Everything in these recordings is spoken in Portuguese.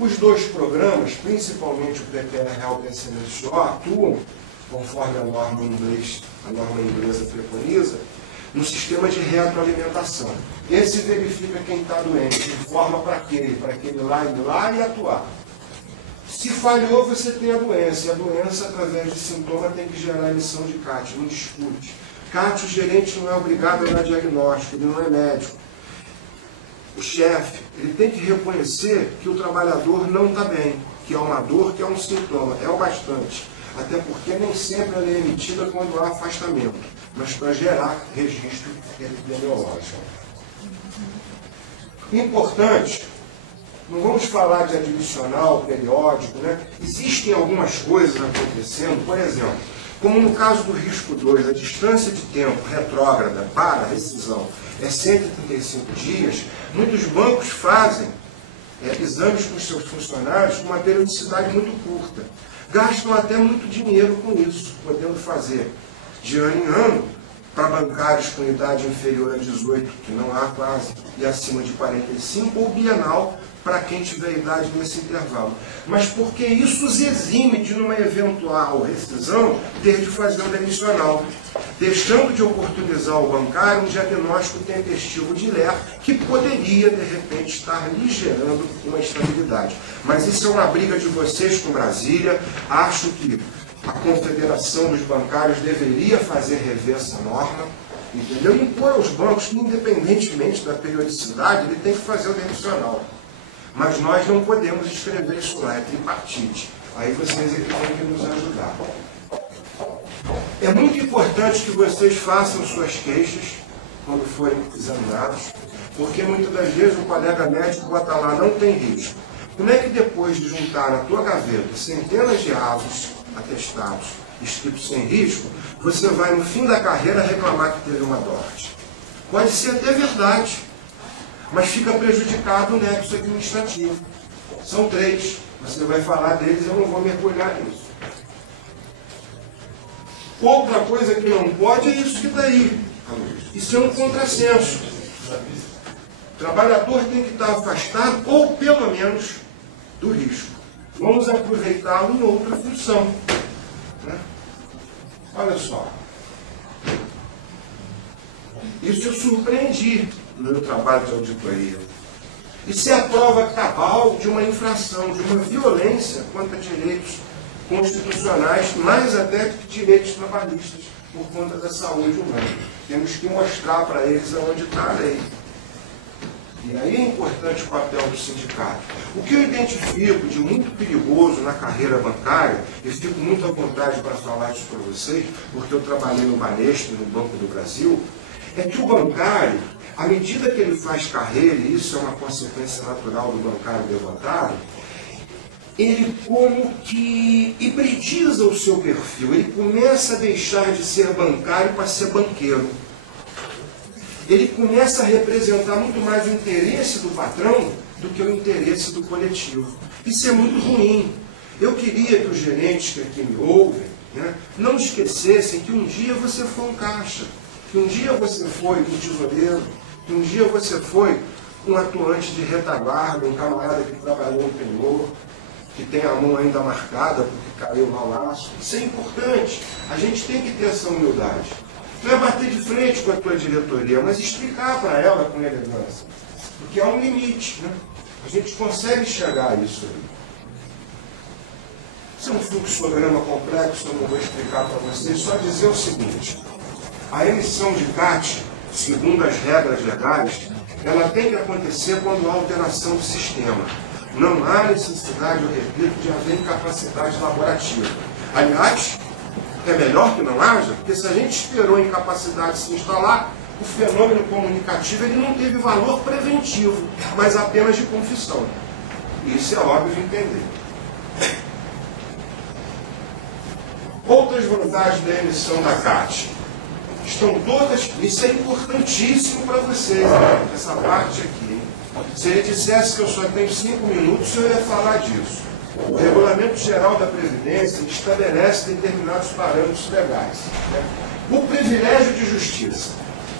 Os dois programas, principalmente o PPR Help e SMSO, atuam, conforme a norma inglesa preconiza, no sistema de retroalimentação. Esse verifica quem está doente, informa para aquele ir lá e atuar. Se falhou, você tem a doença. E a doença, através de sintoma, tem que gerar emissão de CAT, não discute. CAT, o gerente não é obrigado a dar diagnóstico, ele não é médico. O chefe, ele tem que reconhecer que o trabalhador não está bem, que é uma dor, que é um sintoma, é o bastante. Até porque nem sempre ela é emitida quando há afastamento, mas para gerar registro epidemiológico. Importante, não vamos falar de admissional, periódico, né? Existem algumas coisas acontecendo, por exemplo, como no caso do risco 2, a distância de tempo retrógrada para a rescisão é 135 dias, muitos bancos fazem exames com os seus funcionários com uma periodicidade muito curta. Gastam até muito dinheiro com isso, podendo fazer de ano em ano para bancários com idade inferior a 18, que não há quase, e acima de 45, ou bienal para quem tiver idade nesse intervalo. Mas porque isso os exime de, numa eventual rescisão, ter de fazer um demissional, deixando de oportunizar ao bancário um diagnóstico tempestivo de LER, que poderia, de repente, estar lhe gerando uma estabilidade. Mas isso é uma briga de vocês com Brasília. Acho que a Confederação dos Bancários deveria fazer rever essa norma, entendeu? E impor aos bancos que, independentemente da periodicidade, ele tem que fazer o demissional. Mas nós não podemos escrever isso lá, é tripartite. Aí vocês aqui têm que nos ajudar. É muito importante que vocês façam suas queixas quando forem examinados, porque muitas das vezes o colega médico bota lá, não tem risco. Como é que depois de juntar na tua gaveta centenas de atos atestados escritos sem risco, você vai no fim da carreira reclamar que teve uma DORT? Pode ser até verdade, mas fica prejudicado o nexo administrativo. São 3. Você vai falar deles, eu não vou mergulhar nisso. Outra coisa que não pode é isso que está aí. Isso é um contrassenso. O trabalhador tem que estar afastado, ou pelo menos, do risco. Vamos aproveitá-lo em outra função. Né? Olha só. Isso eu surpreendi no meu trabalho de auditoria. Isso é a prova cabal de uma infração, de uma violência contra direitos constitucionais, mais até que direitos trabalhistas, por conta da saúde humana. Temos que mostrar para eles aonde está a lei. E aí é importante o papel do sindicato. O que eu identifico de muito perigoso na carreira bancária, e fico muito à vontade para falar isso para vocês, porque eu trabalhei no Banesp, no Banco do Brasil, é que o bancário, à medida que ele faz carreira, e isso é uma consequência natural do bancário levantado, ele como que hibridiza o seu perfil, ele começa a deixar de ser bancário para ser banqueiro. Ele começa a representar muito mais o interesse do patrão do que o interesse do coletivo. Isso é muito ruim. Eu queria que os gerentes que aqui me ouvem, né, não esquecessem que um dia você foi um caixa, que um dia você foi um tesoureiro, que um dia você foi um atuante de retaguarda, um camarada que trabalhou no penhor, que tem a mão ainda marcada porque caiu no laço. Isso é importante. A gente tem que ter essa humildade. Não é bater de frente com a tua diretoria, mas explicar para ela com elegância. Porque há um limite, né? A gente consegue chegar a isso aí. Isso é um fluxograma complexo, eu não vou explicar para vocês, só dizer o seguinte. A emissão de CAT, segundo as regras legais, ela tem que acontecer quando há alteração do sistema. Não há necessidade, eu repito, de haver incapacidade laborativa. Aliás, é melhor que não haja, porque se a gente esperou a incapacidade se instalar, o fenômeno comunicativo ele não teve valor preventivo, mas apenas de confissão. Isso é óbvio de entender. Outras vantagens da emissão da CAT. Estão todas, isso é importantíssimo para vocês, né? Essa parte aqui. Hein? Se ele dissesse que eu só tenho 5 minutos, eu ia falar disso. O Regulamento Geral da Previdência estabelece determinados parâmetros legais. Né? O privilégio de justiça.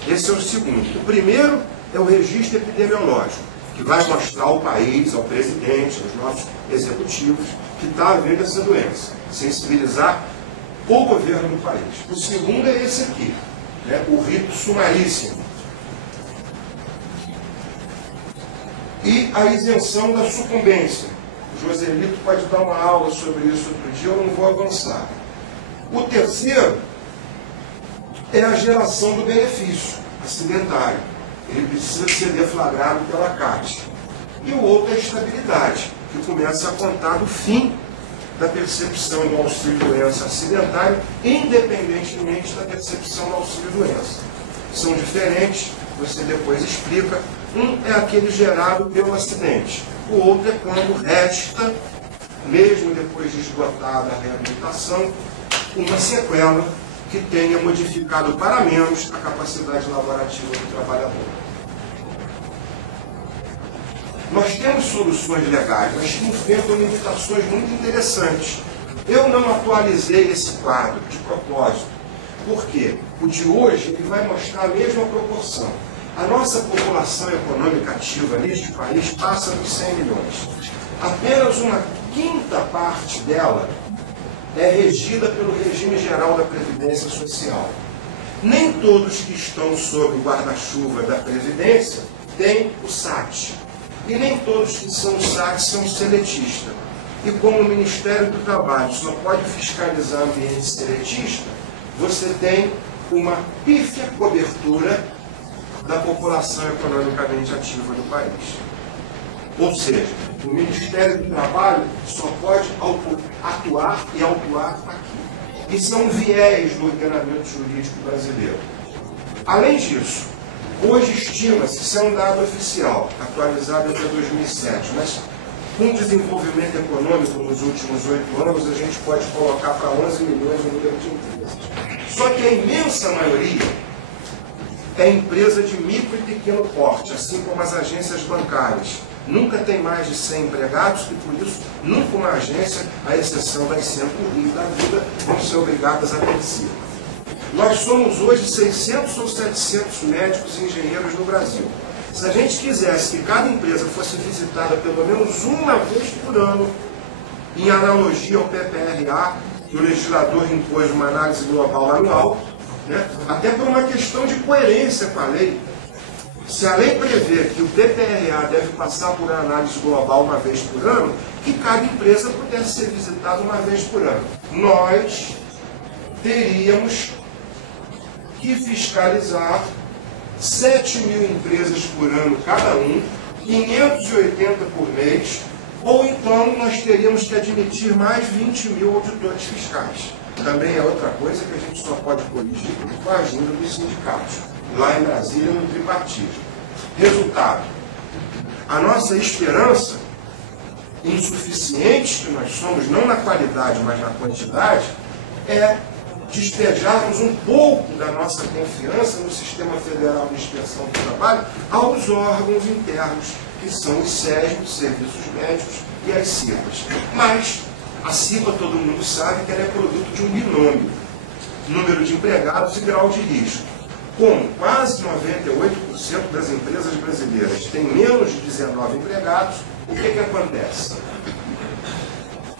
Esse é o segundo. O primeiro é o registro epidemiológico, que vai mostrar ao país, ao presidente, aos nossos executivos, que está havendo essa doença. Sensibilizar o governo do país. O segundo é esse aqui, né, o rito sumaríssimo. E a isenção da sucumbência. O Joselito pode dar uma aula sobre isso outro dia, eu não vou avançar. O terceiro é a geração do benefício acidentário. Ele precisa ser deflagrado pela CAT. E o outro é a estabilidade, que começa a contar do fim da percepção do auxílio-doença acidentário, independentemente da percepção do auxílio-doença. São diferentes, você depois explica. Um é aquele gerado pelo acidente. O outro é quando resta, mesmo depois de esgotada a reabilitação, uma sequela que tenha modificado para menos a capacidade laborativa do trabalhador. Nós temos soluções legais, mas que enfrentam limitações muito interessantes. Eu não atualizei esse quadro de propósito, porque o de hoje ele vai mostrar a mesma proporção. A nossa população econômica ativa neste país passa dos 100 milhões. Apenas uma quinta parte dela é regida pelo regime geral da Previdência Social. Nem todos que estão sob o guarda-chuva da Previdência têm o SAT. E nem todos que são SAT são seletistas. E como o Ministério do Trabalho só pode fiscalizar ambiente seletista, você tem uma pífia cobertura da população economicamente ativa do país. Ou seja, o Ministério do Trabalho só pode atuar e autuar aqui. Isso é um viés do ordenamento jurídico brasileiro. Além disso, hoje estima-se, isso é um dado oficial, atualizado até 2007, mas com o desenvolvimento econômico nos últimos 8 anos, a gente pode colocar para 11 milhões o número de empresas. Só que a imensa maioria é empresa de micro e pequeno porte, assim como as agências bancárias. Nunca tem mais de 100 empregados e, por isso, nunca uma agência, à exceção das Centro Rio da vida, vão ser obrigadas a ter CIPA. Nós somos hoje 600 ou 700 médicos e engenheiros no Brasil. Se a gente quisesse que cada empresa fosse visitada pelo menos uma vez por ano, em analogia ao PPRA, que o legislador impôs uma análise global anual, né? Até por uma questão de coerência com a lei. Se a lei prevê que o PPRA deve passar por análise global uma vez por ano, que cada empresa pudesse ser visitada uma vez por ano. Nós teríamos que fiscalizar 7 mil empresas por ano cada um, 580 por mês, ou então nós teríamos que admitir mais 20 mil auditores fiscais. Também é outra coisa que a gente só pode corrigir com a ajuda dos sindicatos, lá em Brasília, no tripartismo. Resultado, a nossa esperança, insuficiente que nós somos, não na qualidade, mas na quantidade, é despejarmos um pouco da nossa confiança no Sistema Federal de Inspeção do Trabalho aos órgãos internos, que são os SESM, Serviços Médicos, e as CIPAs. Mas a CIPA, todo mundo sabe que ela é produto de um binômio, número de empregados e grau de risco. Como quase 98% das empresas brasileiras têm menos de 19 empregados, o que acontece?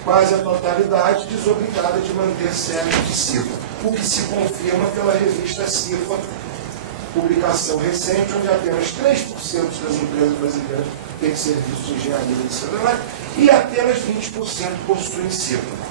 Quase a totalidade desobrigada de manter séries de CIPA, o que se confirma pela revista CIPA, publicação recente, onde apenas 3% das empresas brasileiras têm serviço de engenharia e e apenas 20% possuem CIPA.